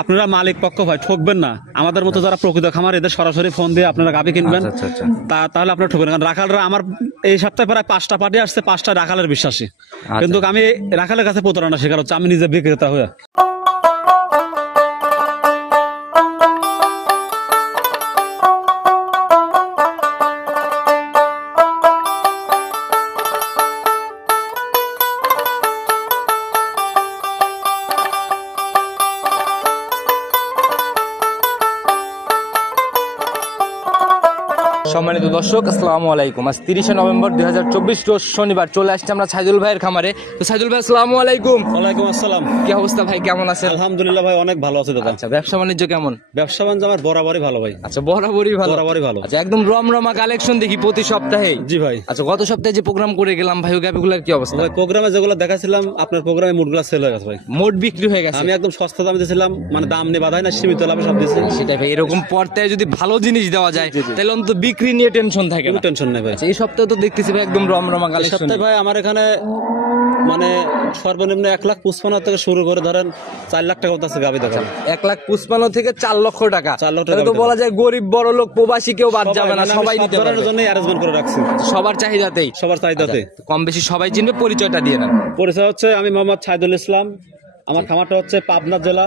আপনারা মালিক পক্ষ ভাই ঠকবেন না, আমাদের মতো যারা প্রকৃত খামার এদের সরাসরি ফোন দিয়ে আপনারা গাভী কিনবেন, তাহলে আপনারা ঠকবেন। কারণ রাখালরা আমার এই সপ্তাহে প্রায় 5টা পার্টি আসছে, 5টা রাখালের বিশ্বাসী, কিন্তু আমি রাখালের কাছে প্রতারণা শিকার হচ্ছে, আমি নিজে বিক্রেতা হয়ে। সম্মানিত দর্শক, আসসালামু আলাইকুম। আজ 30শে নভেম্বর 2024 রোজ শনিবার চলে আসছে আমরা সাইদুল ভাইয়ের খামারে। তো সাইদুল ভাই আসসালামু আলাইকুম। ওয়ালাইকুম আসসালাম। কি অবস্থা ভাই, কেমন আছেন? আলহামদুলিল্লাহ ভাই, অনেক ভালো আছে দাদা। আচ্ছা, ব্যবসা বাণিজ্য কেমন? ব্যবসা বাণিজ্য আমার বরাবরই ভালো ভাই। আচ্ছা, বরাবরই ভালো। বরাবরই ভালো। আচ্ছা, একদম রমরমা কালেকশন দেখি প্রতি সপ্তাহে। জি ভাই। আচ্ছা, গত সপ্তাহে যে প্রোগ্রাম করে গেলাম ভাই, ওই গাভিগুলোর কি অবস্থা? ভাই প্রোগ্রামে যেগুলো দেখাছিলাম, আপনার প্রোগ্রামে মুডগুলো সেল হয়ে গেছে ভাই, মোট বিক্রি হয়ে গেছে। আমি একদম সস্তা দামে দিয়েছিলাম, মানে দাম নিয়ে বাধাই না, সীমিত লাভে সব দিয়েছি। সেটাই ভাই, এরকম পর্দায় যদি ভালো জিনিস দেওয়া যায় তাহলে অন্তত বিক্রি নিয়ে টেনশন থাকে না। টেনশন নেই ভাই। এই সপ্তাহে তো দেখতেছি ভাই একদম রমরমা এই কালেকশন। সপ্তাহে ভাই আমার এখানে মানে সর্বনিম্ন 1,55,000 থেকে শুরু করে ধরেন 4 লাখ টাকা আছে গাভী দেখা। 1,55,000 থেকে 4 লক্ষ টাকা। 4 লক্ষ টাকা তো বলা যায় গরিব বড় লোক প্রবাসী কেউ বাদ যাবে না, সবাই নিতে পারবে। জন্য অ্যারেঞ্জমেন্ট করে রাখছি, সবার চাহিদাতেই। সবার চাহিদাতে কম বেশি সবাই চিনবে, পরিচয়টা দিয়ে নেন। পরিচয় হচ্ছে আমি মোহাম্মদ সাইদুল ইসলাম। আমার খামারটা হচ্ছে পাবনা জেলা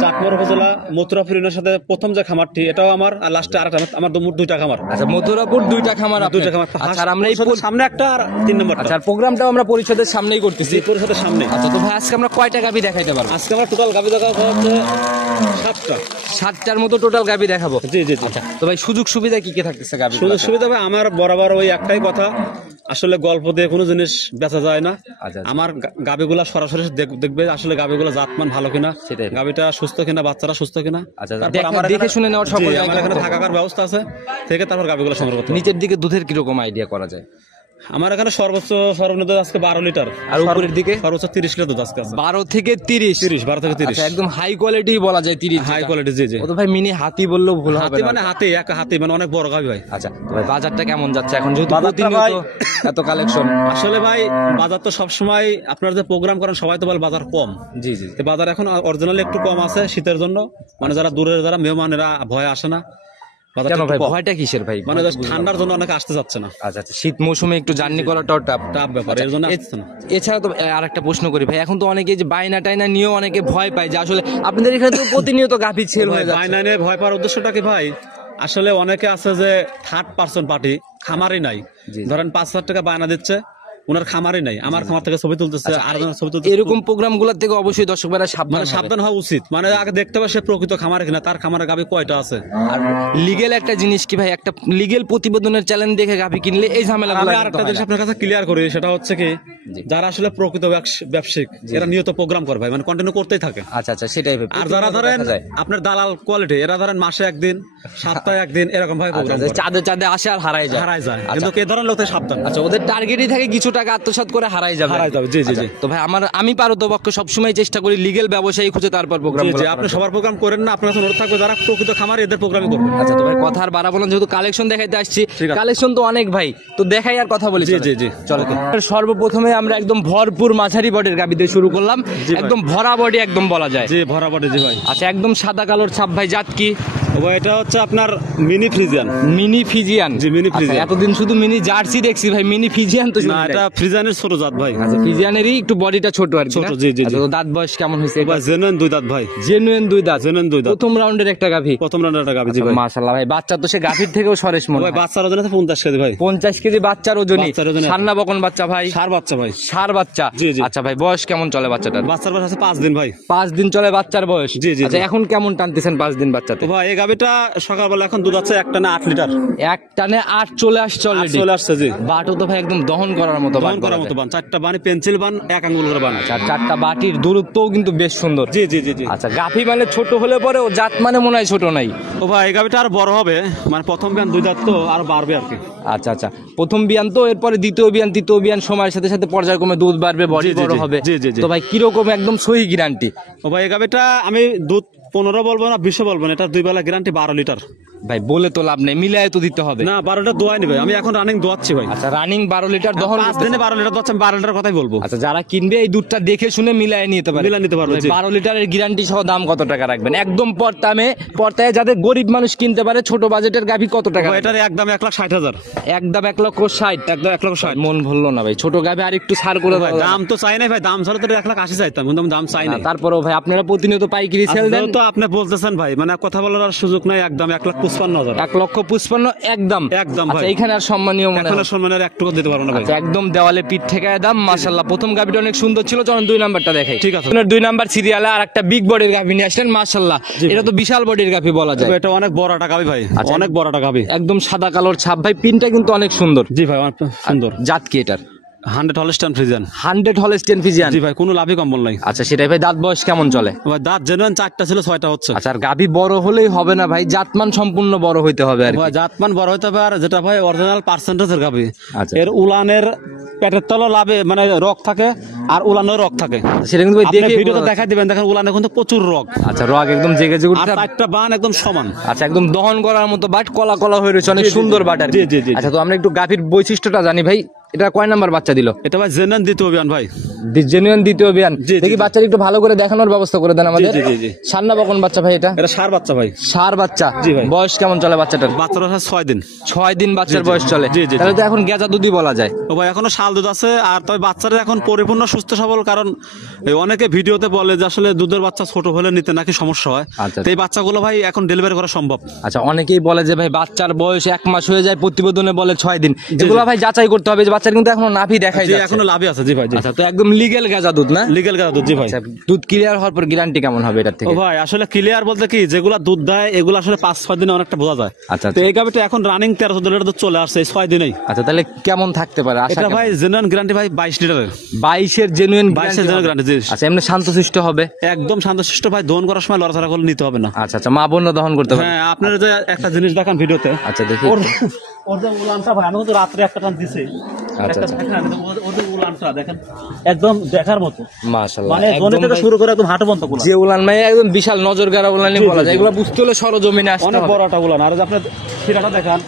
চাটমোহর উপজেলা মথুরাপুর ইউনিয়নের সাথে প্রথম যে খামারটি, এটাও আমার, আর লাস্টে আরেকটা, আমার মোট 2টা খামার। আচ্ছা, মথুরাপুর 2টা খামার, 2টা খামার। আচ্ছা, আমরা এই সামনে একটা আর 3 নম্বর। আচ্ছা, প্রোগ্রামটাও আমরা পরিষদের সামনেই করতেছি। পরিষদের সামনে। আচ্ছা, তো ভাই আজকে আমরা কয়টা গাভী দেখাইতে পারবো? আজকে আমার টোটাল গাভী দেখা হচ্ছে 7টা। 7টার মতো টোটাল গাভী দেখাবো। জি জি। আচ্ছা, তো ভাই সুযোগ সুবিধা কি কি থাকতেছে গাভী? সুযোগ সুবিধা ভাই আমার বরাবর ওই একটাই কথা, আসলে গল্প দিয়ে কোনো জিনিস বেচা যায় না। আমার গাভীগুলা সরাসরি দেখবে আসলে গাভীগুলা জাতমান ভালো কিনা, গাভীটা সুস্থ কিনা, বাচ্চারা সুস্থ কিনা। তারপর আমার দেখে শুনে নেওয়ার সকল আমার এখানে থাকার ব্যবস্থা আছে, থেকে তারপর গাভীগুলো সংগ্রহ করতে। নিচের দিকে দুধের কিরকম আইডিয়া করা যায়? আমার এখানে সর্বনিম্ন দুধ আজকে 12 লিটার, আর উপরের দিকে সর্বোচ্চ 30 লিটার দুধ আজকে আছে। 12 থেকে 30। 12 থেকে 30। আচ্ছা, একদম হাই কোয়ালিটি বলা যায় 30। High quality. জি জি। ও তো ভাই মিনি হাতি বললেও ভুল হবে না। মানে হাতি, এক হাতি, মানে অনেক বড় গাভী ভাই। আচ্ছা, তো ভাই বাজারটা কেমন যাচ্ছে এখন, যেহেতু প্রতিনিয়ত এত কালেকশন? আসলে ভাই বাজার তো সব সময় আপনারা যে প্রোগ্রাম করেন সবাই তো বলে বাজার কম। জি জি। বাজার এখন অরিজিনালি একটু কম আছে শীতের জন্য, মানে যারা দূরের যারা মেহমানেরা ভয় আসে না। কেন ভাই, ভয়টা কিসের ভাই? মানে ঠান্ডার জন্য অনেকে আসতে যাচ্ছে না। আচ্ছা আচ্ছা, শীত মৌসুমে একটু জার্নি করাটাও টাফ ব্যাপার, এর জন্য আসছে না। এছাড়া তো আরেকটা প্রশ্ন করি ভাই, এখন তো অনেকে যে বাইনা টাইনা নিয়েও অনেকে ভয় পায়, যে আসলে আপনাদের এখানে তো প্রতিনিয়ত গাভী সেল হয়ে যাচ্ছে। বাইনা নিয়ে ভয় পাওয়ার উদ্দেশ্যটা কি ভাই? আসলে অনেকে আছে যে থার্ড পার্সন পার্টি, খামারই নাই, ধরেন 5,000 টাকা বায়না দিচ্ছে, ওনার খামারই নাই, আমার খামার থেকে ছবি তুলতেছে, আর ছবি তুলতেছে। এরকম প্রোগ্রাম গুলোর থেকে অবশ্যই দর্শক ভাইরা সাবধান হওয়া উচিত। মানে আগে দেখতে হবে সে প্রকৃত খামার কিনা, তার খামারে গাভী কয়টা আছে। আর লিগেল একটা জিনিস কি ভাই, একটা লিগেল প্রতিবেদনের চ্যালেঞ্জ দেখে গাভী কিনলে এই ঝামেলা। আমি আরেকটা জিনিস আপনার কাছে ক্লিয়ার করি, সেটা হচ্ছে কি, যারা আসলে প্রকৃত ব্যবসায়িক এরা নিয়ত প্রোগ্রাম করে ভাই, মানে কন্টিনিউ করতেই থাকে। আচ্ছা আচ্ছা, সেটাই। আর যারা ধরেন আপনার দালাল কোয়ালিটি, এরা ধরেন মাসে একদিন, সপ্তাহে একদিন এরকম ভাই প্রোগ্রাম করে, চাঁদে আসে আর হারায় যায়। কিন্তু এই ধরনের লোকদের সাবধান। আচ্ছা, ওদের টার্গেটই থাকে কিছু টাকা আত্মসাৎ করে হারাই যাবে। জি জি জি। তো ভাই আমি পারতপক্ষে সবসময় চেষ্টা করি লিগেল ব্যবসায়ী খুঁজে তারপর প্রোগ্রাম করি। আপনি সবার প্রোগ্রাম করেন না, আপনার কাছে অনুরোধ থাকবে যারা প্রকৃত খামার এদের প্রোগ্রামই করবেন। আচ্ছা, তো ভাই কথা আর বাড়াবো না, যেহেতু কালেকশন দেখাইতে আসছি, কালেকশন তো অনেক ভাই, তো দেখাই আর কথা বলি। জি জি জি, চলো। সর্বপ্রথমে আমরা একদম ভরপুর মাঝারি বডির গাভী দিয়ে শুরু করলাম, একদম ভরা বডি একদম বলা যায়। জি, ভরা বডি। জি ভাই। আচ্ছা, একদম সাদা কালোর ছাপ ভাই, জাত কি? এটা হচ্ছে আপনার মিনি ফ্রিজিয়ান। Mini Friesian. জি, মিনি ফ্রিজিয়ান। এতদিন শুধু মিনি জার্সি দেখছি ভাই, মিনি ফিজিয়ান তো না, এটা ফ্রিজিয়ানের ছোট জাত ভাই। আচ্ছা, ফিজিয়ানেরই একটু বডিটা ছোট আর কি। ছোট। জি জি। তো দাঁত বয়স কেমন হয়েছে? জেনুইন 2 দাঁত ভাই। জেনুইন 2 দাঁত। জেনুইন 2 দাঁত। প্রথম রাউন্ডের একটা গাভী। প্রথম রাউন্ডের একটা গাভী। জি ভাই। মাশাআল্লাহ ভাই, বাচ্চা তো সে গাভীর থেকেও সরেস মনে হয়। বাচ্চার ওজন আছে 50 কেজি ভাই। 50 কেজি বাচ্চার ওজনই। সান্না বকন বাচ্চা ভাই? সার বাচ্চা ভাই। সার বাচ্চা। জি জি। আচ্ছা ভাই, বয়স কেমন চলে বাচ্চাটার? বাচ্চার বয়স আছে 5 দিন ভাই। 5 দিন চলে বাচ্চার বয়স। জি জি। আচ্ছা, এখন কেমন টানতেছেন 5 দিন বাচ্চাতে? ভাই এই গাভীটা সকালবেলা এখন দুধ আছে 1 টানে 8 লিটার। 1 টানে 8 চলে আসছে অলরেডি। চলে আসছে। জি। বাটও তো ভাই একদম দহন করার মতো বান। 4টা বানি, পেন্সিল বান, 1 আঙ্গুল করে বান। আচ্ছা, 4টা বাটির দূরত্বও কিন্তু বেশ সুন্দর। জি জি জি জি। আচ্ছা, গাভী মানে ছোট হলে পরে ও জাত মানে মনে হয় ছোট নাই। ভাই এই গাভীটা আর বড় হবে, মানে প্রথম বিয়ান 2 দাঁত তো আর বাড়বে আর কি। আচ্ছা আচ্ছা, প্রথম বিয়ান তো, এরপরে দ্বিতীয় বিয়ান, তৃতীয় বিয়ান, সময়ের সাথে সাথে পর্যায়ক্রমে দুধ বাড়বে, বডি বড় হবে। জি জি জি। তো ভাই কিরকম একদম সহি গ্যারান্টি? ভাই এই গাভীটা আমি দুধ 15 বলবো না, 20 বলবো না, এটা 2 বেলা গ্যারান্টি 12 লিটার। ভাই বলে তো লাভ নেই, মিলাই তো দিতে হবে। না 12 লিটার দোয়াইনি ভাই, আমি এখন রানিং দোয়াচ্ছি ভাই। আচ্ছা রানিং 12 লিটার দহন 5 দিনে 12 লিটার দোয়াচ্ছি, আমি 12 লিটার কথাই বলবো। আচ্ছা যারা কিনবে এই দুধটা দেখে শুনে মিলাই নিতে পারে, মিলাই নিতে পারবে, জি। 12 লিটারের গ্যারান্টি সহ দাম কত টাকা রাখবেন একদম পর্তায় যাদের গরিব মানুষ কিনতে পারে, ছোট বাজেটের গাভী কত টাকা? ভাই এটার একদম 1,60,000, একদম 1,60,000, একদম 1,60,000। মন ভরলো না ভাই, ছোট গাভী আর একটু ছাড় করে ভাই দাও। দাম তো চাই নাই ভাই, দাম ছাড়া তো 1,80,000 চাইতাম, কিন্তু আমি দাম চাই নাই। তারপরেও ভাই আপনারা প্রতিনিয়ত পাইকারি সেল দেন তো আপনি বলতেছেন ভাই, মানে কথা বলার আর সুযোগ নাই, একদম 1,55,000, 1,55,000 একদম একদম ভাই। আচ্ছা এখানে আর সম্মানীয় মনে এখন হয়? সম্মানের একটুকু দিতে পারবো না ভাই। আচ্ছা একদম দেওয়ালে পিঠ ঠেকায় দাম। মাশাআল্লাহ প্রথম গাভীটা অনেক সুন্দর ছিল, চলুন 2 নাম্বারটা দেখাই। ঠিক আছে। আপনার 2 নাম্বার সিরিয়ালে আর একটা বিগ বডির গাভী নিয়ে আসলেন, মাশাআল্লাহ এটা তো বিশাল বডির গাভী বলা যায়। এটা অনেক বড় একটা গাভী ভাই, আচ্ছা। অনেক বড় একটা গাভী, একদম সাদা কালোর ছাপ ভাই, পিনটা কিন্তু অনেক সুন্দর। জি ভাই অনেক সুন্দর। জাত কি এটার? 100 হলস্টাইন ফ্রিজিয়ান। 100 Holstein Friesian. জি ভাই, কোনো লাভই কম্বল নাই। আচ্ছা সেটাই ভাই, দাঁত বয়স কেমন চলে? ভাই দাঁত জেনুইন 4টা ছিল, 6টা হচ্ছে। আচ্ছা আর গাভী বড় হলেই হবে না ভাই, জাতমান সম্পূর্ণ বড় হইতে হবে আর কি। ভাই জাতমান বড় হইতে হবে, আর যেটা ভাই অরিজিনাল পার্সেন্টেজের গাভী, আচ্ছা। এর উলানের পেটের তলা লাভে মানে রক থাকে, আর উলানের রক থাকে। সেটা কিন্তু ভাই আপনি দেখে ভিডিওতে দেখাই দিবেন, দেখেন উলানে কিন্তু প্রচুর রক, আচ্ছা রগ একদম জেগে জেগে আর উঠছে। 4টা বান একদম সমান। আচ্ছা একদম দহন করার মতো বাট, কলা কলা হয়ে রয়েছে, অনেক সুন্দর বাট আর কি। জি, জি, জি। আচ্ছা তো আমরা একটু গাভীর বৈশিষ্ট্যটা জানি ভাই, এটা কয় নাম্বার বাচ্চা দিল? এটা ভাই জেনুইন দ্বিতীয় অভিযান ভাই। জেনুইন দ্বিতীয় বিয়ান। জি, জি, দেখি জি। বাচ্চার একটু ভালো করে দেখানোর ব্যবস্থা করে দেন আমাদের। জি, জি, জি। সান্না বকন বাচ্চা ভাই এটা? এটা সার বাচ্চা ভাই। সার বাচ্চা। জি ভাই। বয়স কেমন চলে বাচ্চাটার? বাচ্চার বয়স 6 দিন। 6 দিন বাচ্চার জি, জি। বয়স চলে। জি, জি, জি। তাহলে তো এখন গেজা দুধই বলা যায়। ও ভাই এখনো শাল দুধ আছে, আর তবে বাচ্চারা এখন পরিপূর্ণ সুস্থ সবল, কারণ এই অনেকে ভিডিওতে বলে যে আসলে দুধের বাচ্চা ছোট হলে নিতে নাকি সমস্যা হয়। আচ্ছা। তো এই বাচ্চাগুলো ভাই এখন ডেলিভারি করা সম্ভব। আচ্ছা অনেকেই বলে যে ভাই বাচ্চার বয়স 1 মাস হয়ে যায়, প্রতিবেদনে বলে 6 দিন। এগুলো ভাই যাচাই করতে হবে যে বাচ্চার কিন্তু এখনো নাভি দেখাই জি যাচ্ছে। এখনো লাভই আছে। জি ভাই, জি। আচ্ছা তো একদম লিগ্যাল গেজা দুধ না? লিগ্যাল গাদা দুধ। জি ভাই। আচ্ছা দুধ ক্লিয়ার হওয়ার পর গ্যারান্টি কেমন হবে এটার ও থেকে? ভাই আসলে ক্লিয়ার বলতে কি, যেগুলা দুধ দেয় এগুলো আসলে 5-6 দিনে অনেকটা বোঝা যায়। আচ্ছা, তো এই গাবিটা এখন রানিং 13-14 লিটার দুধ চলে আসছে এই 6 দিনেই। আচ্ছা তাহলে কেমন থাকতে পারে আশা? এটা ভাই জেনুইন গ্যারান্টি ভাই 22 লিটারের। 22 এর জেনুইন 22 এর জেনুইন গ্যারান্টি। জি আচ্ছা এমনি শান্তশিষ্ট হবে? একদম শান্তশিষ্ট ভাই, দহন করার সময় লড়াচড়া করে নিতে হবে না। আচ্ছা আচ্ছা মা বোন দহন করতে পারে? হ্যাঁ, আপনারা যে একটা জিনিস দেখান ভিডিওতে, আচ্ছা দেখি। ওর যে উলানটা ভাই, আমি কিন্তু রাত্রে একটা টান দিছি। আচ্ছা, একটা আচ্ছা। দেখেন, ওর যে উলানটা দেখেন একদম দেখার মতো, মাশাআল্লাহ মানে একদম জনি থেকে ভাই- শুরু করে একদম হাঁটু পর্যন্ত উলান। যে উলান মানে একদম বিশাল নজর গাড়া উলানই জি, বলা জি, যায়। জি। এগুলো বুঝতে হলে সরজমিনে আসতে অনেক হবে। বড় একটা উলান, আর যে আপনার শিরাটা দেখান,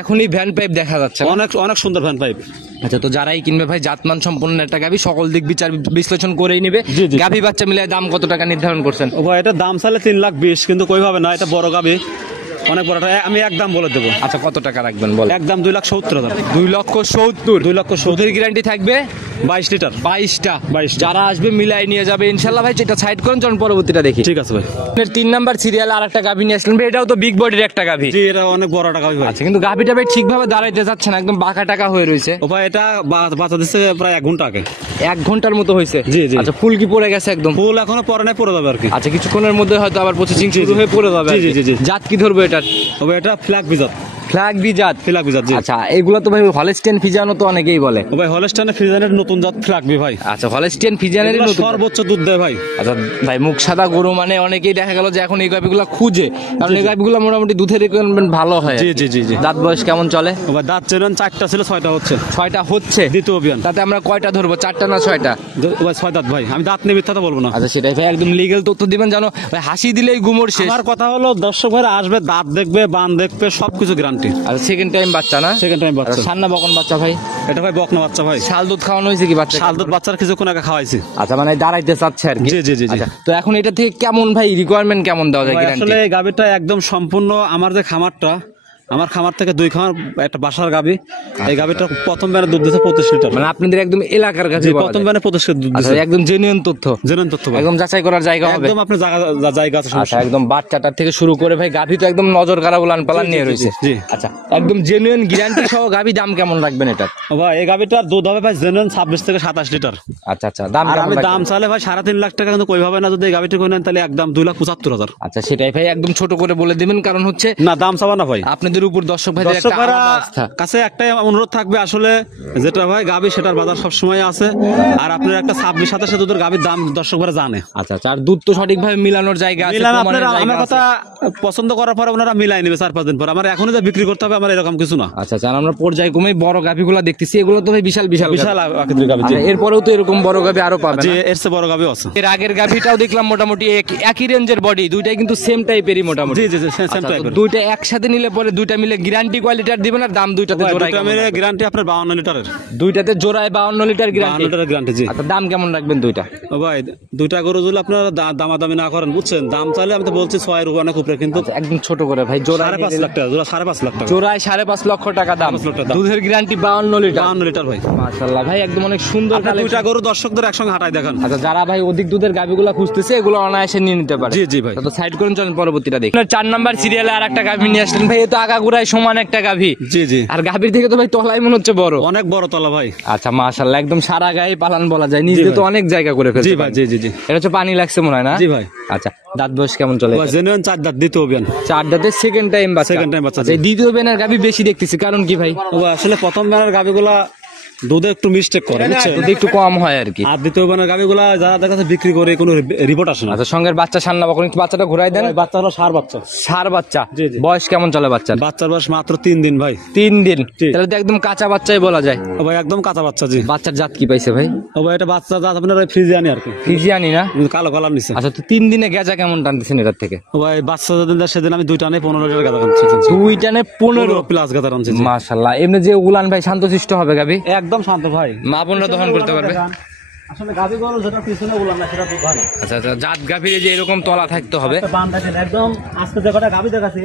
এখনই ভ্যান পাইপ দেখা যাচ্ছে না? অনেক অনেক সুন্দর ফ্যান পাইপ। আচ্ছা তো যারাই কিনবে ভাই জাতমান সম্পূর্ণ একটা গাভী, সকল দিক বিচার বিশ্লেষণ করেই নিবে। জি, জি। গাভী বাচ্চা মিলে দাম কত টাকা নির্ধারণ করছেন? ও ভাই এটা দাম চাইলে 3,20,000, কিন্তু কই হবে না, এটা বড় গাবি, অনেক বড়টা। আমি একদম বলে দেবো, আচ্ছা কত টাকা রাখবেন বল? একদম 2,70,000। 2,70,000। 2,70,000। দুধের গ্যারান্টি থাকবে 22 লিটার। 22টা। 22টা। যারা আসবে মিলাই নিয়ে যাবে ইনশাল্লাহ ভাই। এটা সাইড করেন, চলুন পরবর্তীটা দেখি। ঠিক আছে ভাই। আপনার 3 নাম্বার সিরিয়াল আর একটা গাভী নিয়ে আসলেন ভাই, এটাও তো বিগ বডির একটা গাভী। জি এটা অনেক বড় একটা গাবি ভাই। আচ্ছা কিন্তু গাভীটা ভাই ঠিকভাবে দাঁড়াইতে যাচ্ছে না, একদম বাঁকা টাকা হয়ে রয়েছে। ও ভাই এটা বাচ্চা দিচ্ছে প্রায় 1 ঘন্টা আগে। 1 ঘন্টার মতো হয়েছে। জি, জি। আচ্ছা ফুল কি পড়ে গেছে একদম? ফুল এখনো পরে নাই, পরে যাবে আর কি। আচ্ছা কিছুক্ষণের মধ্যে হয়তো আবার প্রসেসিং জি, শুরু জি। হয়ে পড়ে যাবে। জি, আর কি। জি, জি, জি। জাত কি ধরবো এটার? ও ভাই এটা ফ্ল্যাগ বিজাত। ফ্ল্যাগ বি জাত। ফ্ল্যাগ বিজাত। জি। আচ্ছা এগুলো তো ভাই হলস্টিয়ান ফিজিয়ানো তো অনেকেই বলে। ও ভাই হলস্টাইনের ফ্রিজিয়ানের নতুন জাত ফ্ল্যাগ বি ভাই। আচ্ছা হলস্টিয়ান ফিজিয়ানের এগুলো নতুন। সর্বোচ্চ দুধ দেয় ভাই। আচ্ছা ভাই মুখ সাদা গরু মানে অনেকেই দেখা গেল যে এখন এই গাভিগুলো খুঁজে, কারণ এই গাভিগুলো মোটামুটি দুধের রিকোয়ারমেন্ট ভালো হয়। জি, জি, জি, জি। দাঁত বয়স কেমন চলে? ও ভাই দাঁত চেনেন 4টা ছিল, 6টা হচ্ছে। 6টা হচ্ছে। দ্বিতীয় অভিযান। তাতে আমরা কয়টা ধরবো, 4টা না 6টা? ও ভাই 6 দাঁত ভাই, আমি দাঁত নিয়ে মিথ্যা তো বলবো না। আচ্ছা সেটাই ভাই, একদম লিগেল তথ্য দিবেন জানো ভাই, হাসি দিলেই গুমর শেষ। আমার কথা হলো দর্শক ভাইরা আসবে, দাঁত দেখবে, বান দেখবে, সবকিছু গ্যারান্টি। আর সেকেন্ড টাইম বাচ্চা না? সেকেন্ড টাইম বাচ্চা। সান্না বকন বাচ্চা ভাই? এটা ভাই বকনা বাচ্চা ভাই। শাল দুধ খাওয়ানো হয়েছে কি বাচ্চা? শাল দুধ বাচ্চার কিছুক্ষণ আগে খাওয়াইছি। আচ্ছা মানে দাঁড়াইতে চাচ্ছে আর কি। জি, জি, জি, জি। আচ্ছা, তো এখন এটা থেকে কেমন ভাই রিকোয়ারমেন্ট কেমন দেওয়া যায় ভাই গ্যারান্টি? আসলে এই গাবিটা একদম সম্পূর্ণ আমার যে খামারটা, আমার খামার থেকে 2 খামার একটা বাসার গাবি। এই গাবিটা প্রথম ব্যানে দুধ দিচ্ছে 25 লিটার। মানে আপনাদের একদম এলাকার কাছে জি, বলা প্রথম যায়। ব্যানে 25 লিটার দুধ আচ্ছা দিচ্ছে। একদম জেনুইন তথ্য, জেনুইন তথ্য ভাই। একদম যাচাই করার জায়গা হবে। একদম আপনি জায়গা আছে আচ্ছা সমস্যা। একদম বাচ্চাটার থেকে শুরু করে ভাই গাভী তো একদম নজর কাড়া উলান পালান জি, জি, নিয়ে জি, রয়েছে। জি। আচ্ছা একদম জেনুইন গ্যারান্টি সহ গাভী, দাম কেমন রাখবেন এটা? ও ভাই এই গাবিটার দুধ হবে ভাই জেনুইন 26 থেকে 27 লিটার। আচ্ছা আচ্ছা দাম আর কেমন আমি রাখবেন? দাম চাইলে ভাই 3.5 লাখ টাকা, কিন্তু কই ভাবে না, যদি এই গাবিটা কই নেন তাহলে একদম 2,75,000। আচ্ছা সেটাই ভাই একদম ছোট করে বলে দিবেন, কারণ হচ্ছে না দাম চাবা না ভাই। আপনাদের আপনাদের উপর দর্শক ভাইদের একটা দর্শকরা আলাদা আস্থা। কাছে একটাই অনুরোধ থাকবে আসলে, যেটা ভাই গাবি সেটার বাজার সবসময় আছে, আর আপনার একটা 26-27 দুধের গাবির দাম দর্শকরা জানে। আচ্ছা আচ্ছা, আর দুধ তো সঠিকভাবে মিলানোর জায়গা আছে, মিলান প্রমাণের আপনারা জায়গা আমার আছে। কথা পছন্দ করার পরে ওনারা মিলাই নেবে 4-5 দিন পর। আমার এখনই যা বিক্রি করতে হবে আমার এরকম কিছু না। আচ্ছা আচ্ছা, আর আমরা পর্যায়ক্রমে বড় গাভিগুলো দেখতেছি, এগুলো তো ভাই বিশাল বিশাল বিশাল আকৃতির গাবি। জি, এরপরেও তো এরকম বড় গাভি আরো পাবে জি, না? এর চেয়ে বড় গাবিও আছে। এর আগের গাভিটাও দেখলাম মোটামুটি একই রেঞ্জের বডি, দুইটাই কিন্তু সেম টাইপেরই মোটামুটি। জি জি জি, সেম আচ্ছা, তো টাইপের। দুইটা একসাথে নিলে পরে দুইটা মিলে গ্যারান্টি কোয়ালিটির দিবেন, আর দাম দুইটাতে জোড়ায় দুটো কেমন মেরে রাখবেন? গ্যারান্টি আপনার 52 লিটারের। দুইটাতে জোড়ায় 52 লিটার 52 গ্যারান্টি। লিটারের গ্যারান্টি। জি। আচ্ছা, দাম কেমন রাখবেন দুইটা? ও ভাই, দুইটা গরু যদি আপনারা দামাদামি না করেন, বুঝছেন, দাম চাইলে আমি তো বলছি 6 এর অনেক উপরে, কিন্তু আচ্ছা, একদম ছোট করে ভাই, জোড়ায় 5.5 লাখ টাকা জোড়া, 5.5 লাখ টাকা। জোড়ায় 5.5 লক্ষ টাকা দাম, 5 লাখ টাকা দাম। দুধের গ্যারান্টি 52 লিটার। 52 লিটার ভাই। মাশাআল্লাহ ভাই, একদম অনেক সুন্দর আপনার collection। দুইটা গরু দর্শকদের একসঙ্গে হাঁটাই দেখান। আচ্ছা, যারা ভাই অধিক দুধের গাভিগুলো খুঁজতেছে এগুলো অনায়াসে নিয়ে নিতে পারে। জি জি ভাই। তো সাইড করুন, চলেন পরবর্তীটা দেখি। 4 নাম্বার সিরিয়ালে আর একটা গাভি নিয়ে আসলেন ভাই, এ তো আগাগোড়ায় সমান একটা গাভি, জি জি, আর গাভির থেকে তো ভাই তলাই মনে হচ্ছে বড়। অনেক বড় তলা ভাই। আচ্ছা মাশাআল্লাহ, একদম সারা গায়ে পালান বলা যায়, নিজে তো অনেক জায়গা করে ফেলছে। জি ভাই, জি জি জি। এটা হচ্ছে পানি লাগছে মনে হয় না? জি ভাই। আচ্ছা, দাঁত বয়স কেমন চলে? জেনুইন 4 দাঁত দ্বিতীয় বিয়ান। 4 দাঁতের সেকেন্ড টাইম বাচ্চা। Second time বাচ্চা, আচ্ছা, এই দ্বিতীয় বেনার গাভি বেশি দেখতেছি, কারণ কি ভাই? ও ভাই, আসলে প্রথম বিয়ানের গাবিগুলা দুধে একটু মিস্টেক করে, বুঝছেন, দুধ একটু কম হয় আর কি। আর দ্বিতীয় বিয়ানের গাবিগুলা যারা দেখা যাচ্ছে বিক্রি করে কোনো রিপোর্ট আসে না। আচ্ছা, সঙ্গের বাচ্চা সান্না বকন, একটু বাচ্চাটা ঘুরাই দেন। ভাই, বাচ্চা হলো ষাঁড় বাচ্চা। সার বাচ্চা। জি, জি। বয়স কেমন চলে বাচ্চার? বাচ্চার বয়স মাত্র 3 দিন ভাই। 3 দিন। জি। তাহলে তো একদম কাঁচা বাচ্চাই বলা যায়। ও ভাই, একদম কাঁচা বাচ্চা। জি। বাচ্চার জাত কি পাইছে ভাই? ও ভাই, এটা বাচ্চা জাত আপনার ওই ফ্রিজিয়ানি আর কি, ফিজিয়ানি না? কালো কালার নিচে। আচ্ছা, তো 3 দিনে গেজা কেমন টানতেছেন এটার থেকে? ও ভাই, বাচ্চা যেদিন দেয় সেদিন আমি 2 টানে 15 লিটার গাদা আনছি। 2 টানে 15 প্লাস গাদা আনছি। জি। মাশাআল্লাহ, এমনি যে উলান ভাই শান্তশিষ্ট হবে গাবি, একদম শান্ত ভাই, মা বোনরা দহন করতে পারবে। আসলে গাবি গরু যেটা পিছনে উলান না সেটা খুব ভালো। আচ্ছা আচ্ছা, জাত গাভিরে যে এরকম তলা থাকতে হবে। একটা বান দেখেন, একদম আজকে যে কটা গাবি দেখাচ্ছি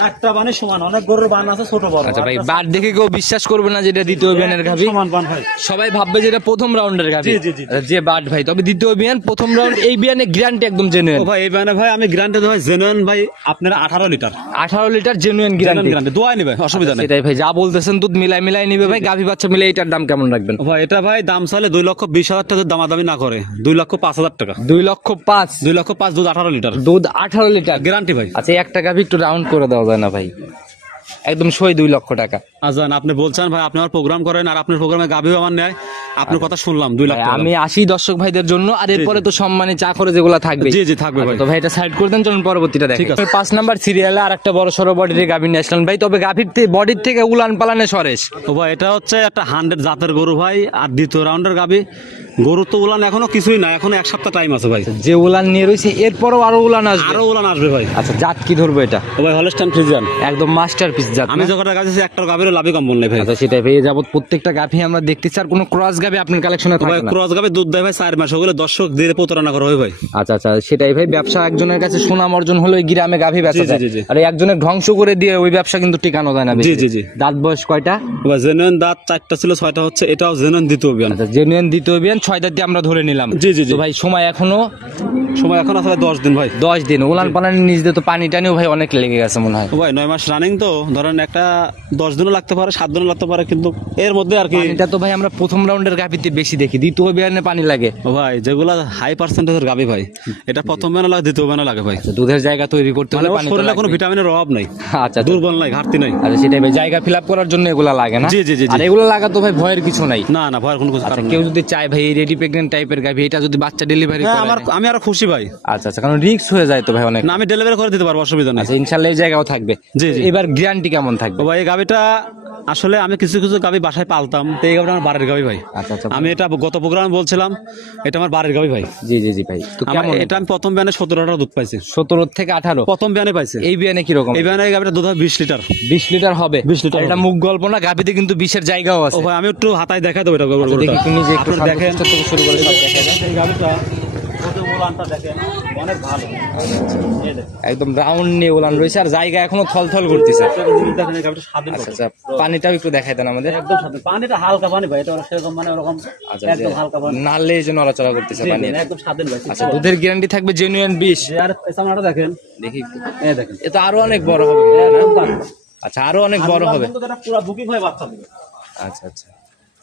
4টা বানে সমান। অনেক গরুর বান আছে ছোট বড়। আচ্ছা ভাই, বাট দেখে কেউ বিশ্বাস করবে না যেটা দ্বিতীয় বিয়ানের গাভি, সমান বান ভাই। সবাই ভাববে যেটা প্রথম রাউন্ডের গাভি। জি, জি, জি। আচ্ছা, যে বাট ভাই, তবে দ্বিতীয় বিয়ান প্রথম রাউন্ড, এই বিয়ানে গ্যারান্টি একদম জেনুইন। ও ভাই, এই বানে ভাই আমি গ্যারান্টি দেই ভাই, জেনুইন ভাই, আপনার 18 litre 18 litre genuine guarantee. Guarantee দোয়াই নিবে, অসুবিধা নেই। সেটাই ভাই, যা বলতেছেন দুধ মিলাই মিলাই নিবে ভাই। গাভি বাচ্চা মিলে এটার দাম কেমন রাখবেন? ও ভাই, এটা ভাই দাম চাইলে 2,20,000 টাকা, দামাদামি না করে 2,05,000 টাকা। 2,05,000 2,05,000 দুধ 18 লিটার দুধ 18 লিটার গ্যারান্টি ভাই। আচ্ছা, একটা গাভি একটু রাউন্ড করে দেওয়া যায় না ভাই? একদম সই 2 লক্ষ টাকা। আজান, আপনি বলছেন ভাই, আপনি আমার প্রোগ্রাম করেন, আর আপনার প্রোগ্রামে গাবিও আমার নেয়, আপনার কথা শুনলাম 2 লাখ ভাই, টাকা। আমি আসি দর্শক ভাইদের জন্য, আর এরপরে তো সম্মানে চা করে যেগুলো থাকবে। জি, জি, থাকবে ভাই। তো ভাই, এটা সাইড করে দেন, চলুন পরবর্তীটা দেখি। ঠিক আছে। 5 নাম্বার সিরিয়ালে আর একটা বড় সড়ো বডির গাভি নিয়ে আসলেন ভাই, তবে গাভির বডির থেকে উলান পালানে সরেশ। ও ভাই, এটা হচ্ছে একটা 100 জাতের গরু ভাই, আর দ্বিতীয় রাউন্ডের গাবি। গরু তো উলান এখনো কিছুই না, এখনো 1 সপ্তাহ টাইম আছে ভাই। যে উলান নিয়ে রয়েছে এরপরও আরো উলান আসবে। আরো উলান আসবে ভাই। আচ্ছা, জাত কি ধরবো এটা? ও ভাই, হলস্টাইন ফ্রিজিয়ান। একদম মাস্টারপিস জাত। আমি যখন গাছ একটা গাবির লাভই কম বললে ভাই। আচ্ছা, সেটাই ভাই, যাবত প্রত্যেকটা গাভি আমরা দেখতেছি, আর কোনো ক্রস গাভি আপনার কালেকশনে ভাই, থাকে না? ক্রস গাবি দুধ দেয় ভাই 4 মাস, ওগুলো দর্শক দিয়ে প্রতারণা করা হয় ভাই। আচ্ছা আচ্ছা, সেটাই ভাই, ব্যবসা একজনের কাছে সুনাম অর্জন হলো ওই গ্রামে গাভি বেচা জি, জি, যায়, জি, জি। আর একজনের ধ্বংস করে দিয়ে ওই ব্যবসা কিন্তু টিকানো যায় না বেশি। জি, জি, জি। দাঁত বয়স কয়টা? ভাই, জেনুইন দাঁত 4টা ছিল, 6টা হচ্ছে, এটাও জেনুইন দ্বিতীয় বিয়ান। আচ্ছা, জেনুইন দ্বিতীয় বিয়ান, 6 দাঁত দিয়ে আমরা ধরে নিলাম। জি, জি, জি। তো ভাই, সময় এখনো সময় এখন আসলে 10 দিন ভাই। 10 দিন। উলান পালানের নিজ দিয়ে তো পানি টানিও ভাই অনেক লেগে গেছে মনে হয়। ও ভাই, 9 মাস রানিং, তো ধরেন একটা 10 দিনও লাগতে পারে, 7 দিনও লাগতে পারে, কিন্তু এর মধ্যে আর কি। পানিটা তো ভাই আমরা প্রথম রাউন্ডের গাভিতে বেশি দেখি, দ্বিতীয় বিয়ানে পানি লাগে। ও ভাই, যেগুলা হাই পার্সেন্টেজের গাবি ভাই, এটা প্রথম বেনা লাগে, দ্বিতীয় বেনা লাগে ভাই। আচ্ছা, দুধের জায়গা তৈরি করতে মানে হলে ওর পানি তো শরীরে কোনো লাগবেই। ভিটামিনের অভাব নাই, আচ্ছা আচ্ছা। দুর্বল নাই, ঘাটতি নাই। আচ্ছা, সেটাই ভাই, জায়গা ফিল আপ করার জন্য এগুলা লাগে না? জি, জি, জি, জি। আর এগুলো লাগা তো ভাই ভয়ের কিছু নাই। না না, ভয়ের কোনো কিছু আচ্ছা, কারণ কেউ নেই। যদি চায় ভাই এই রেডি প্রেগনেন্ট টাইপের গাভি, এটা যদি বাচ্চা ডেলিভারি হ্যাঁ, করে, আমি আরো খুশি ভাই। আচ্ছা আচ্ছা, কারণ রিস্ক হয়ে যায় তো ভাই অনেক। না, আমি ডেলিভারি করে দিতে পারবো, অসুবিধা নেই। আচ্ছা, ইনশাআল্লাহ এই জায়গাও থাকবে। জি, জি। এবার গ্যারান্টি কেমন থাকবে? ও ভাই, এই গাবিটা আসলে আমি কিছু কিছু গাবি বাসায় পালতাম, তো এই গাবিটা আমার বাড়ির গাবি ভাই। আচ্ছা আচ্ছা। আমি এটা গত প্রোগ্রামে বলছিলাম, এটা আমার বাড়ির গাবি ভাই। জি জি জি ভাই, তো কেমন এটা আমি প্রথম বিয়ানে 17টা দুধ পাইছি, 17 থেকে 18 প্রথম বিয়ানে পাইছি। এই বিয়ানে কি রকম? এই বিয়ানে এই গাবিটা দুধ হয় 20 লিটার। 20 লিটার হবে? 20 লিটার আর এটা হবে। মুখ গল্প না, গাভিতে কিন্তু 20-এর জায়গাও ও আছে। ভাই, আমি একটু হাতায় দেখাই দেবো এটা আচ্ছা, দেখি গরুটা। একটু নিজে একটু আপনারা দেখেন, দেখেন থেকে শুরু করে সব দেখাই দেন। এই গাবিটা প্রথম উলানটা দেখেন, অনেক ভালো। এই দেখেন, একদম রাউন্ড নিয়ে উলান রয়েছে, আর জায়গা এখনো থলথল করতেছে। দেখেন এই গাবিটা স্বাধীন আচ্ছা কত। আচ্ছা, পানিটাও একটু দেখাই দেন আমাদের। একদম স্বাধীন, পানিটা হালকা পানি ভাই, এটা সেরকম মানে ওরকম আচ্ছা, একদম হালকা পানি, নালে যে নড়াচড়া করতেছে পানি। একদম স্বাধীন ভাই। আচ্ছা, দুধের গ্যারান্টি থাকবে জেনুইন 20। আর এই সামনেটা দেখেন, দেখি একটু। এই দেখেন, এ তো আরো অনেক বড় হবে। একদম দারুণ। আচ্ছা, আরো অনেক বড় হবে। কিন্তু এটা পুরো বুকিং হয়ে বাচ্চা দিবে। আচ্ছা আচ্ছা,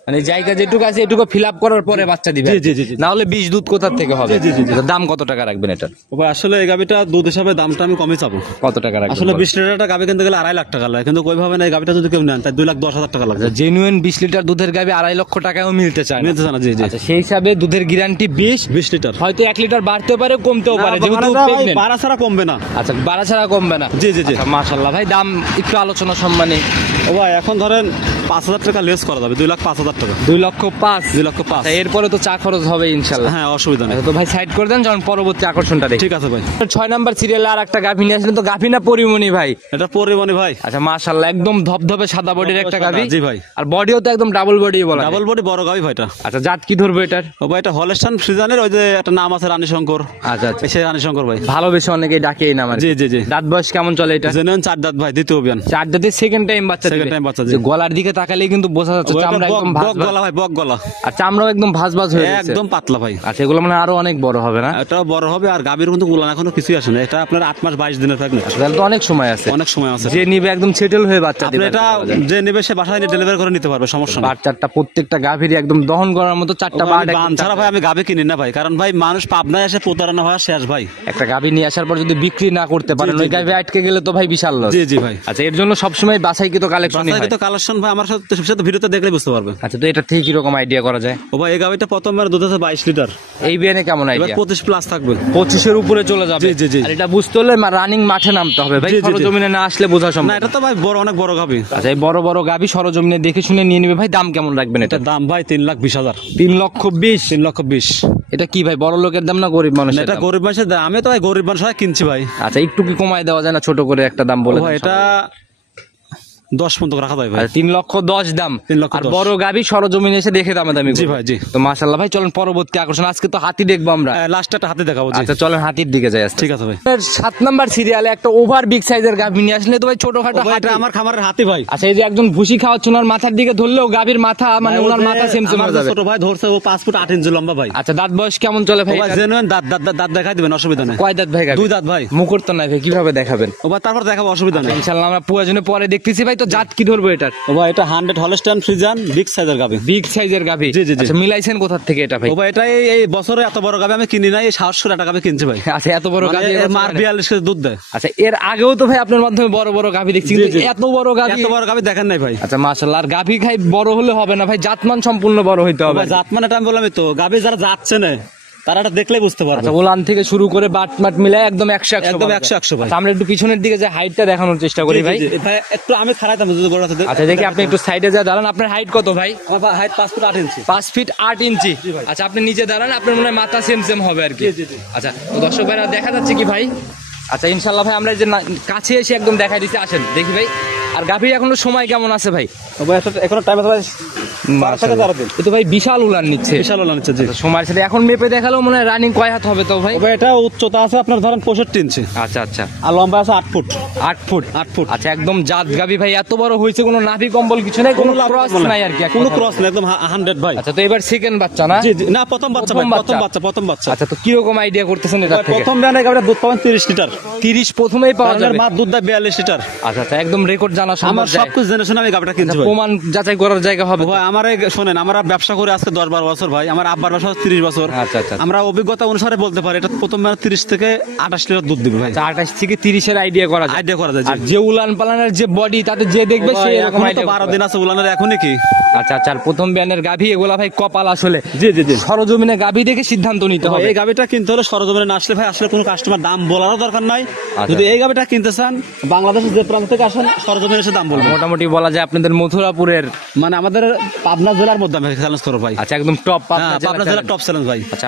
মানে জায়গা যেটুকু আছে এটুকু ফিল আপ করার পরে বাচ্চা দিবে, জি, জি, জি, জি। না হলে বীজ দুধ কোথা থেকে হবে? জি, জি, জি। দাম কত টাকা রাখবেন এটা? ভাই আসলে এই গাভিটা দুধ হিসাবে দামটা আমি কমই চাবো। কত টাকা রাখবেন? আসলে 20 লিটারটা গাভি কিনতে গেলে 2.5 লাখ টাকা লাগে, কিন্তু ওইভাবে না, এই গাভিটা যদি কেউ নেন তাই 2,10,000 টাকা লাগবে। জেনুইন 20 লিটার দুধের গাভি 2.5 লক্ষ টাকায়ও মিলতে চায় না। মিলতেছে না, জি জি। আচ্ছা, সেই হিসাবে দুধের গ্যারান্টি 20 লিটার হয়তো 1 লিটার বাড়তেও পারে কমতেও পারে, যেহেতু ভাই pregnant। বাড়া ছাড়া কমবে না। আচ্ছা, বাড়া ছাড়া কমবে না। জি জি জি। মাশাআল্লাহ ভাই, দাম একটু আলোচনা সম্মানে ও ভাই এখন ধরেন 5,000 টাকা লেস করা যাবে, 2,05,000 টাকা। 2,05,000। 2,05,000। আচ্ছা, এরপরে তো চা খরচ হবে ইনশাআল্লাহ। হ্যাঁ, অসুবিধা নেই। আচ্ছা, তো ভাই সাইড করে দেন, যখন পরবর্তী আকর্ষণটা দেখি। ঠিক আছে ভাই। 6 নাম্বার সিরিয়ালে আর একটা গাভী নিয়ে আসলেন, তো গাভী না পরিমণি ভাই? এটা পরিমণি ভাই। আচ্ছা, মাশাআল্লাহ, একদম ধবধবে সাদা বডির একটা গাভী। জি ভাই। আর বডিও তো একদম ডাবল বডি বলা যায়। ডাবল বডি বড় গাভি ভাইটা। আচ্ছা, জাত কি ধরবে এটার? ও ভাই এটা হলস্টাইন ফ্রিজিয়ানের ওই যে একটা নাম আছে রানী শঙ্কর। আচ্ছা আচ্ছা, সেই রানী শঙ্কর ভাই। ভালোবেসে অনেকেই ডাকে এই নাম আর কি। জি জি জি। দাঁত বয়স কেমন চলে এটা? জেনুইন 4 দাঁত ভাই, দ্বিতীয় অভিযান। 4 দাঁতে সেকেন্ড টাইম বাচ্চা দিবে। Second time বাচ্চা, জি। যে গলার দিকে তাকালেই কিন্তু বোঝা যাচ্ছে ওইটা চামড়া একদম বক ভাঁজ গলা ভাই, বক গলা। আর চামড়াও একদম ভাঁজ হয়ে গেছে। একদম পাতলা ভাই। আচ্ছা, এগুলো মানে আরো অনেক বড় হবে না? এটাও বড় হবে, আর গাভীর কিন্তু উলান এখনো কিছুই আসে না। এটা আপনার 8 মাস 22 দিনের প্রেগন্যান্ট। তাহলে তো অনেক সময় আছে। অনেক সময় আছে। যে নিবে একদম সেটেল হয়ে বাচ্চা আপনি দিবে। এটা যে নেবে সে বাসায় নিয়ে ডেলিভারি করে নিতে পারবে, সমস্যা নেই। বাচ্চাটা প্রত্যেকটা গাভীরই একদম দহন করার মতো 4টা ভাই, বাট বান ছাড়া ভাই আমি গাভী কিনি না ভাই, কারণ ভাই মানুষ পাবনায় এসে প্রতারণা হয় শেষ ভাই। একটা গাভী নিয়ে আসার পর যদি বিক্রি না করতে পারেন, জি, ওই জি। গাভী আটকে গেলে তো ভাই বিশাল লস। জি জি ভাই। আচ্ছা, এর জন্য সবসময় বাছাই কিন্তু কালেকশনই হয়। বাসায় তো কালেকশন ভাই আমার সাথে ভিডিওতে দেখলে বুঝতে পারবে। আচ্ছা, তো এটা থেকে কি রকম আইডিয়া করা যায়? ও ভাই এই গাভীটা প্রথমবার দুধ আছে 22 লিটার। এই বিয়ানে কেমন এবার আইডিয়া? 25 প্লাস থাকবে। 25-এর উপরে চলে যাবে। জি, জি, জি। আর এটা বুঝতে হলে রানিং মাঠে নামতে হবে ভাই, জি, জি, জি। সরজমিনে না আসলে বোঝা না সম্ভব। এটা তো ভাই বড়, অনেক বড় গাভী। আচ্ছা, এই বড় বড় গাভী সরজমিনে দেখে শুনে নিয়ে নিবে ভাই। দাম কেমন রাখবেন এটা? এটার দাম ভাই 3,20,000। 3,20,000। 3,20,000। এটা কি ভাই, বড় লোকের দাম না গরিব মানুষের এটা দাম? গরিব মানুষের দাম। আমি তো ভাই গরিব মানুষ হয়ে কিনছি ভাই। আচ্ছা, একটু কি কমায় দেওয়া যায় না? ছোট করে একটা দাম ও বলে ভাই দেন এটা 10 পর্যন্ত রাখা যায় ভাই। 3,10,000 দাম। 3,10,000 আর বড় গাভী সরজমিনে এসে দেখে দামাদামি জি করবে। ভাই, জি। তো মাশাআল্লাহ ভাই, চলেন পরবর্তী আকর্ষণ। আজকে তো হাতি দেখবো আমরা। লাস্ট একটা হাতে দেখাবো, জি। আচ্ছা, চলেন হাতির দিকে যাই আজকে। ঠিক আছে ভাই। 7 নাম্বার সিরিয়ালে একটা ওভার বিগ সাইজের গাভী নিয়ে আসলে তো ভাই ছোটখাটো ও ভাই, হাতি। এটা আমার খামারের হাতি ভাই। আচ্ছা, এই যে একজন ভুসি খাওয়াচ্ছে, ওনার মাথার দিকে ধরলেও গাভীর মাথা মানে ভাই, ও ওনার যে মাথা সেম আমার হয়ে যে যাবে। ছোট ভাই ধরছে, ও 5 ফুট 8 ইঞ্চি লম্বা ভাই। আচ্ছা, দাঁত বয়স কেমন চলে ও ভাই? ভাই জেনুইন দাঁত দাঁত দাঁত দেখাই দিবেন, অসুবিধা নেই। কয় দাঁত ভাই গাভী? 2 দাঁত ভাই। মুকুর তো নাই ভাই, কিভাবে দেখাবেন? ও ভাই তারপর দেখাবো, অসুবিধা নেই। ইনশাআল্লাহ আমরা প্রয়োজনে পরে দেখতেছি ভাই। তো জাত কি ধরবো এটার? ও ভাই এটা 100 হলস্টাইন ফ্রিজিয়ান বিগ সাইজের গাভী। বিগ সাইজের গাভী। জি, জি, জি। আচ্ছা, মিলাইছেন কোথা থেকে এটা ভাই? ও ভাই এটা এই বছরে এত বড় গাভী আমি কিনি নাই, এই 700 টাকা গাভী কিনছি ভাই। আচ্ছা, এত বড় গাভী মানে মার 42 কেজি দুধ দেয়। আচ্ছা, এর আগেও তো ভাই আপনার মাধ্যমে বড় বড় গাভী দেখছি, কিন্তু জি, জি। এত বড় গাভী এত বড় গাভী দেখেন নাই ভাই। আচ্ছা, মাশাআল্লাহ। আর গাভী খাই বড় হলে হবে না ভাই, জাতমান সম্পূর্ণ বড় হইতে ও হবে। ভাই জাত মানে এটা আমি বললামই তো, গাভী যারা যাচ্ছে না তারা এটা দেখলেই বুঝতে পারবে। আচ্ছা, ওলান থেকে শুরু করে বাট মাট মিলাই একদম 100 একদম 100 ভাই। আচ্ছা, আমরা একটু পিছনের দিকে যে হাইটটা দেখানোর চেষ্টা করি ভাই। জি, জি, জি। ভাই একটু আমি খাড়াইতাম যদি বড় আছে। আচ্ছা, দেখি আপনি একটু সাইডে যা দাঁড়ান। আপনার হাইট কত ভাই? আমার হাইট 5 ফুট 8 ইঞ্চি। 5 ফিট 8 ইঞ্চি। আচ্ছা, আপনি নিচে দাঁড়ান, আপনার মনে হয় মাথা সেম হবে আর কি। জি, জি। আচ্ছা, তো দর্শক ভাইরা দেখা যাচ্ছে কি ভাই? আচ্ছা, ইনশাআল্লাহ ভাই, আমরা এই যে কাছে এসে একদম দেখাই দিচ্ছি, আসেন দেখি ভাই। আর গাভীর এখনো সময় কেমন আছে ভাই? ও ভাই এখনো টাইম আছে ভাই, 12 থেকে 13 দিন। এ তো ভাই বিশাল উলান নিচ্ছে। বিশাল ওলান হচ্ছে, জি। সময়ের সাথে এখন মেপে দেখালেও মনে হয় রানিং কয় হাত হবে তো ভাই? ও ভাই এটা উচ্চতা আছে আপনার ধরেন 65 ইঞ্চি, আচ্ছা আচ্ছা, আর লম্বা আছে 8 ফুট। 8 ফুট। 8 ফুট। আচ্ছা, একদম জাত গাভী ভাই, এত বড় হয়েছে, কোনো নাভি কম্বল কিছু নাই, কোনো ক্রস নাই আর কি, এক কোনো কথায়। ক্রস নেই, একদম 100 ভাই। আচ্ছা, তো এবার সেকেন্ড বাচ্চা না? জি জি, না প্রথম বাচ্চা ভাই, প্রথম বাচ্চা। আচ্ছা, তো কি রকম আইডিয়া করতেছেন এটা থেকে? প্রথম ব্যানে গাভীটা দুধ পাবেন 30 লিটার। 30 প্রথমেই পাওয়া কারণ যাবে? এর মা দুধ দেয় 42 লিটার। আচ্ছা আচ্ছা, একদম রেকর্ড জানা সম্ভব। আমার সবকিছু জেনে শুনে আমি গাভীটা কিনছি ভাই। প্রমাণ যাচাই করার জায়গা হবে। ভাই আমার শোনেন, আমরা ব্যবসা করে আজকে 10-12 বছর ভাই, আমার আব্বার ব্যবসা 30 বছর। আচ্ছা আচ্ছা, আমরা অভিজ্ঞতা অনুসারে বলতে পারি এটা প্রথম ব্যানে 30 থেকে 28 লিটার দুধ দিবে ভাই। 28 থেকে 30-এর আইডিয়া করা যায়। আইডিয়া করা যায়, জি। আর যে উলান পালানের যে বডি, তাতে যে দেখবে ভাই, সে এরকম এখনো তো আইডিয়া 12 দিন আছে উলানের, এখনই কি। আচ্ছা আচ্ছা, আর প্রথম ব্যানের গাভী এগুলা ভাই কপাল আসলে। জি জি জি। সরজমিনে গাভী দেখে সিদ্ধান্ত নিতে হবে। এই গাভীটা কিনতে হলে সরজমিনে না আসলে ভাই আসলে কোনো কাস্টমার দাম বলারও দরকার নাই। যদি এই গাভীটা কিনতে চান, বাংলাদেশের যে প্রান্ত থেকে আসেন সরজমিনে এসে দাম বলবো। মোটামুটি বলা যায় আপনাদের মথুরাপুরের, মানে আমাদের পাবনা জেলার মধ্যে আমি চ্যালেঞ্জ করবো ভাই। আচ্ছা, একদম টপ হ্যাঁ, পাবনা জেলার টপ চ্যালেঞ্জ ভাই। আচ্ছা,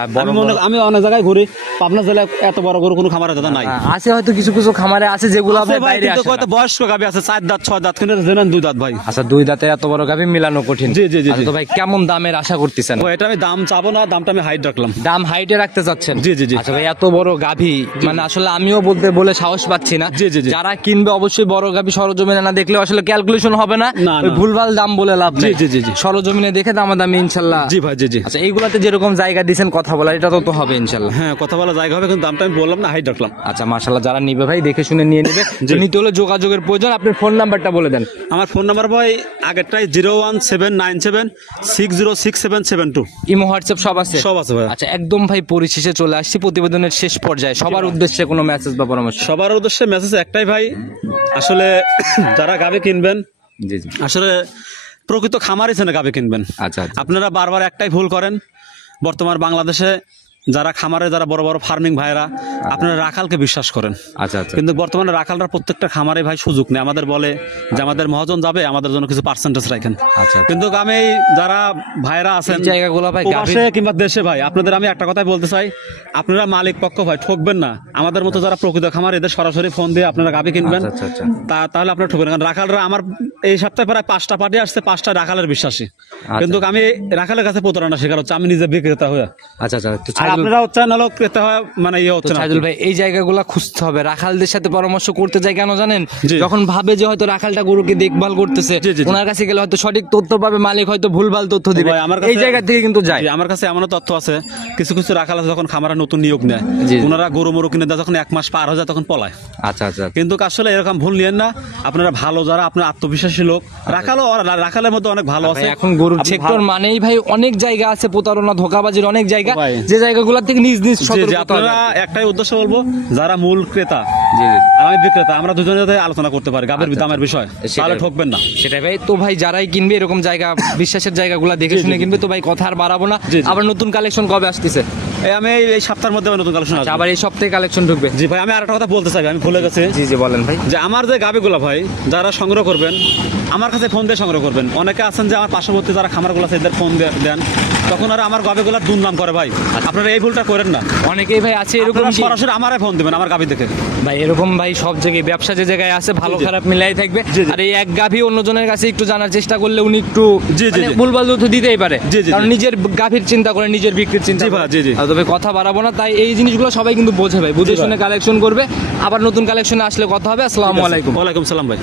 আমি অনেক জায়গায় ঘুরি, পাবনা জেলায় এত বড় গরু কোনো খামারে দাদা নাই। আছে হয়তো কিছু কিছু খামারে আছে যেগুলো আছে ভাই ভাই, বাইরে কিন্তু আসে কয়টা না। বয়স্ক গাভী আছে 4 দাঁত 6 দাঁত, কিন্তু জেনুইন 2 দাঁত ভাই। আচ্ছা, 2 দাঁতে এত বড় গাভী মিলানো কঠিন। জি, জি, জি, আচ্ছা, জি। তো ভাই কেমন দামের আশা করতেছেন? ও এটা আমি দাম চাবো না, দামটা আমি হাইট রাখলাম। দাম হাইটে রাখতে চাচ্ছেন? জি, জি, জি। আচ্ছা ভাই, এত বড় গাভী মানে আসলে আমিও বলে সাহস পাচ্ছি না। জি, জি, জি। যারা কিনবে অবশ্যই বড় গাভী সরজমিনে না দেখলে আসলে ক্যালকুলেশন হবে না, না, ওই না। ভুলভাল দাম বলে লাভ নেই। জি, জি, জি, জি। সরজমিনে দেখে দামাদামি ইনশাল্লাহ। জি ভাই, জি জি। আচ্ছা, এইগুলাতে যেরকম জায়গা দিয়েছেন কথা বলার, এটা তো হবে ইনশাল্লাহ। হ্যাঁ, কথা বলা জায়গা হবে, কিন্তু দামটা আমি বললাম না, হাইট রাখলাম। আচ্ছা, মাশাআল্লাহ, যারা নিবে ভাই দেখে শুনে নিয়ে নেবে। যে নিতে হলে যোগাযোগের প্রয়োজন, আপনার ফোন নাম্বারটা বলে দেন। আমার ফোন নাম্বার ভাই আগেরটাই 017 09797606772। ইমো হোয়াটসঅ্যাপ সব আছে? সব আছে ভাই। আচ্ছা, একদম ভাই পরিশেষে চলে আসছি প্রতিবেদনের শেষ পর্যায়ে। সবার উদ্দেশ্যে কোনো মেসেজ বা পরামর্শ? সবার উদ্দেশ্যে মেসেজ একটাই ভাই, আসলে যারা গাভী কিনবেন, জি জি। আসলে প্রকৃত খামারই চেনে গাভী কিনবেন। আচ্ছা আচ্ছা। আপনারা বারবার একটাই ভুল করেন, বর্তমান বাংলাদেশে যারা খামারে, যারা বড় বড় ফার্মিং ভাইরা, আপনারা রাখালকে বিশ্বাস করেন। আচ্ছা আচ্ছা। কিন্তু বর্তমানে রাখালরা প্রত্যেকটা খামারে ভাই সুযোগ নেই, আমাদের বলে যে আমাদের মহাজন যাবে, আমাদের জন্য কিছু পার্সেন্টেজ রাখেন। আচ্ছা। কিন্তু আমি যারা ভাইরা আছেন এই জায়গাগুলো ভাই প্রবাসে কিংবা দেশে ভাই, আপনাদের আমি একটা কথাই বলতে চাই, আপনারা মালিক পক্ষ ভাই ঠকবেন না। আমাদের মতো যারা প্রকৃত খামার, এদের সরাসরি ফোন দিয়ে আপনারা গাভী কিনবেন, আচ্ছা আচ্ছা। তাহলে আপনারা ঠকবেন না। কারণ রাখালরা, আমার এই সপ্তাহে প্রায় 5টা পার্টি আসছে, 5টা রাখালের বিশ্বাসী, কিন্তু আমি রাখালের কাছে প্রতারণা শিকার হচ্ছে, আমি নিজে বিক্রেতা হয়ে। আচ্ছা আচ্ছা। তো আর আপনারা হচ্ছে নালো ক্রেতা হয়, মানে ইয়ে হচ্ছে না। সাইদুল ভাই, এই জায়গাগুলো খুঁজতে হবে। রাখালদের সাথে পরামর্শ করতে যাই কেন জানেন? জি। যখন ভাবে যে হয়তো রাখালটা গরুকে দেখভাল করতেছে, জি, জি, জি। ওনার কাছে গেলে হয়তো সঠিক তথ্য পাবে, মালিক হয়তো ভুলভাল তথ্য দিবে। ভাই, আমার কাছে- এই জায়গা থেকে কিন্তু যায়। জি, আমার কাছে এমনও তথ্য আছে, কিছু কিছু রাখাল আছে যখন খামারে নতুন নিয়োগ নেয়, জি। ওনারা গরু মরু কিনে দেয়, যখন 1 মাস পার হয়ে যায় তখন পলায়। আচ্ছা আচ্ছা। কিন্তু আসলে এরকম ভুল নিয়েন না। আপনারা ভালো, যারা আপনার আত্মবিশ্বাসী লোক, রাখালের মধ্যে অনেক ভালো আছে। ভাই, এখন গরুর আপনি সেক্টর মানেই ভাই অনেক জায়গা আছে, প্রতারণা ধোঁকাবাজির অনেক জায়গা, ভাই। যে জায়গাগুলো থেকে নিজ নিজ জি, জি, সতর্ক হতে হবে। আপনারা একটাই উদ্দেশ্য বলবো, যারা মূল ক্রেতা জি জি। আর আমি বিক্রেতা, আমরা দুজনে যাতে আলোচনা করতে পারি গাভীর আচ্ছা, দামের বিষয়, সেটাই। তাহলে ঠকবেন না। সেটাই ভাই। তো ভাই, যারাই কিনবে এরকম জায়গা, বিশ্বাসের জায়গাগুলো দেখে জি, জি, শুনে জি। কিনবে। তো ভাই, কথা আর বাড়াবো না। জি, জি। আবার নতুন কালেকশন কবে আসতেছে? আমি এই সপ্তাহের মধ্যে নতুন কালেকশন আচ্ছা, আসবে। আবার এই সপ্তাহে কালেকশন ঢুকবে? জি ভাই, আমি আরেকটা কথা বলতে চাই, আমি ভুলে গেছি, জি জি, বলেন ভাই। যে আমার যে গাভীগুলো ভাই, যারা সংগ্রহ করবেন আমার কাছে ফোন দিয়ে সংগ্রহ করবেন। অনেকে আছেন যে আমার পার্শ্ববর্তী যারা খামারগুলো আছে, এদের ফোন দেন, তখন আর আমার গাভীগুলোর দুর্নাম করে ভাই। আপনারা এই ভুলটা করেন না। অনেকেই ভাই আছে এরকম আপনারা কি- সরাসরি আমারে ফোন দিবেন আমার গাভী দেখে। ভাই, এরকম ভাই সব জায়গায় ব্যবসা যে জায়গায় আছে, ভালো জি, জি। খারাপ মিলাই থাকবে। জি, জি। আর এই এক গাভী অন্যজনের কাছে একটু জানার চেষ্টা করলে উনি একটু জি, জি, জি। ভুলভাল তথ্য দিতেই পারে। জি, জি, জি। কারণ নিজের গাভীর চিন্তা করে, নিজের বিক্রির চিন্তা জি করে। ভাই, জি, জি। আর তবে কথা বাড়াবো না, তাই এই জিনিসগুলো সবাই কিন্তু বোঝে ভাই, বুঝে জি ভাই। শুনে কালেকশন করবে। আবার নতুন কালেকশনে আসলে কথা হবে। আসসালামু আলাইকুম। ওয়ালাইকুম সালাম ভাই।